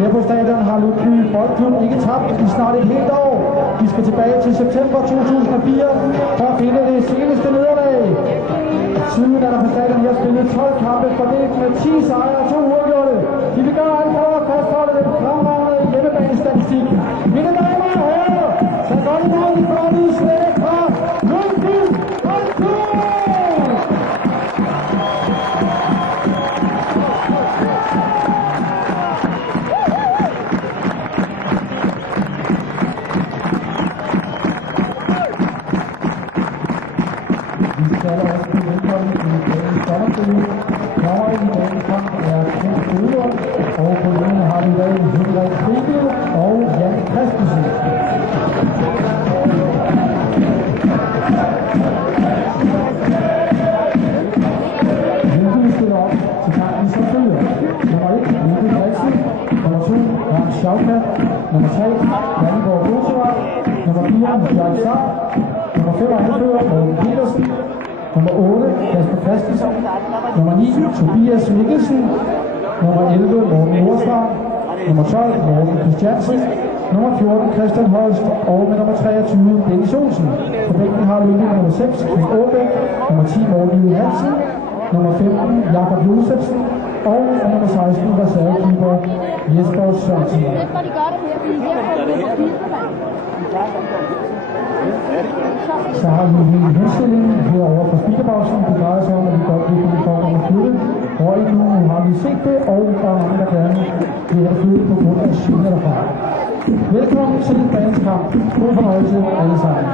Her på stadion har Ludby Boldklub ikke tabt i snart et helt år. Vi skal tilbage til september 2004 for at finde det seneste nederlag. Siden er der på stadion her spillet 12 kampe fordelt med 10 sejre og 2 uafgjorte. De vil gøre alt for at fastholde den fremragende hjemmebanestatistik. Mine damer og herrer, så godt imod de flotte slag fra Ludby Boldklub! Vi skal også blive velkommen til dagens sommerspil. Dommer i dagens kamp er Kent Bødlund, og på linjen har vi i dag Henrik Friedel og Jan Christensen. Henrik stiller op til kampen som følger. Nummer 1, Mikkel Madsen. Nummer 2, Hans Schauka. Nummer 3, Vandenborg Bosevac. Nummer 4, Bjørn Saab. Nummer 5 anfører Morten Petersen. Nummer 8, Kasper Christensen. Nummer 9, Tobias Mikkelsen. Nummer 11, Morten Nordstrand. Nummer 12, Morten Christiansen. Nummer 14, Christian Holst. Og med nummer 23, Dennis Olsen. På bænken har Lykke nummer 6, Kjell Aabæk. Nummer 10, Morten Juhl Hansen. Nummer 15, Jakob Josefsen. Og nummer 16, reservekeeper Jesper Sørensen. Så har vi en henstilling herovre fra speakerboksen. Det drejer sig om, at vi godt vil kunne få om at flytte. Og ikke nu har vi set det, og der er mange, der gerne vil have flyttet på grund af synet derfra. Velkommen til dagens kamp. God fornøjelse alle sammen.